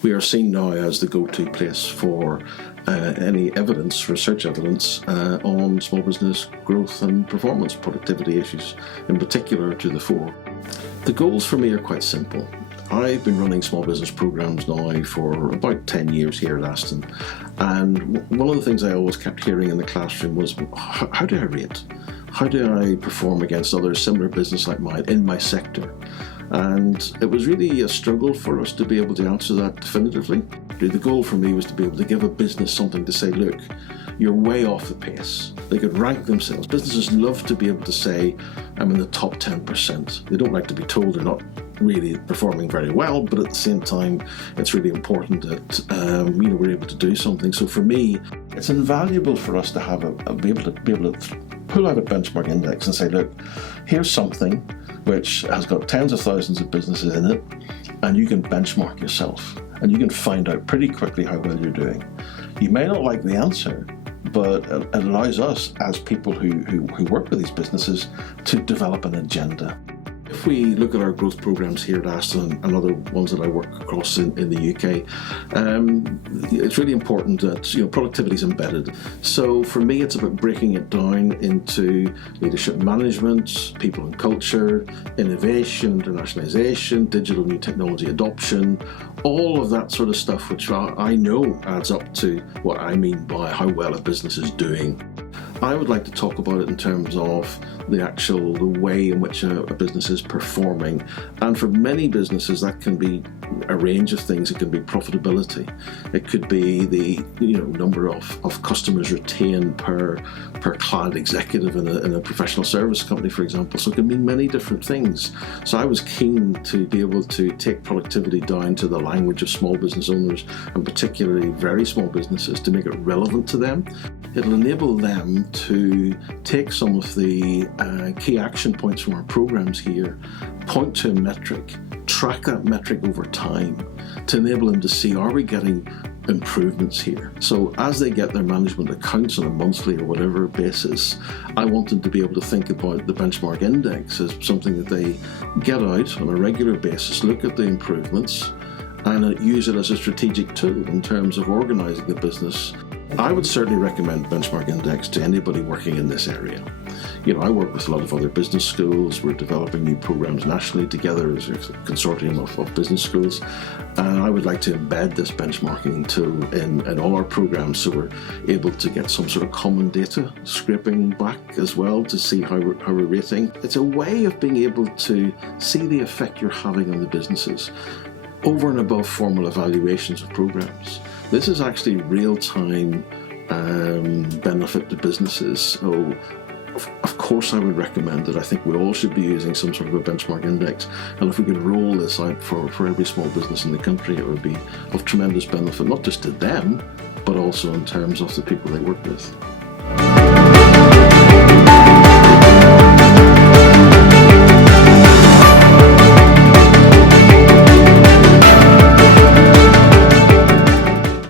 We are seen now as the go-to place for any evidence, research evidence, on small business growth and performance, productivity issues in particular to the fore. The goals for me are quite simple. I've been running small business programs now for about 10 years here at Aston, and one of the things I always kept hearing in the classroom was, how do I rate? How do I perform against other similar business like mine in my sector? And it was really a struggle for us to be able to answer that definitively. The goal for me was to be able to give a business something to say, look, you're way off the pace. They could rank themselves. Businesses love to be able to say, I'm in the top 10%. They don't like to be told they're not really performing very well, but at the same time, it's really important that we're able to do something. So for me, it's invaluable for us to have be able to pull out a benchmark index and say, look, here's something which has got tens of thousands of businesses in it, and you can benchmark yourself, and you can find out pretty quickly how well you're doing. You may not like the answer, but it allows us as people who work with these businesses to develop an agenda. If we look at our growth programs here at Aston and other ones that I work across in the UK, it's really important that productivity is embedded. So for me, it's about breaking it down into leadership management, people and culture, innovation, internationalization, digital new technology adoption, all of that sort of stuff, which I know adds up to what I mean by how well a business is doing. I would like to talk about it in terms of the way in which a business is performing. And for many businesses, that can be a range of things. It can be profitability. It could be the number of customers retained per client executive in a professional service company, for example. So it can mean many different things. So I was keen to be able to take productivity down to the language of small business owners, and particularly very small businesses, to make it relevant to them. It'll enable them to take some of the key action points from our programs here, point to a metric, track that metric over time to enable them to see, are we getting improvements here? So as they get their management accounts on a monthly or whatever basis, I want them to be able to think about the benchmark index as something that they get out on a regular basis, look at the improvements, and use it as a strategic tool in terms of organising the business. I would certainly recommend Benchmark Index to anybody working in this area. I work with a lot of other business schools. We're developing new programs nationally together as a consortium of business schools. And I would like to embed this benchmarking tool in all our programs, so we're able to get some sort of common data scraping back as well to see how we're rating. It's a way of being able to see the effect you're having on the businesses over and above formal evaluations of programs. This is actually real-time benefit to businesses. So, of course, I would recommend it. I think we all should be using some sort of a benchmark index. And if we could roll this out for every small business in the country, it would be of tremendous benefit, not just to them, but also in terms of the people they work with.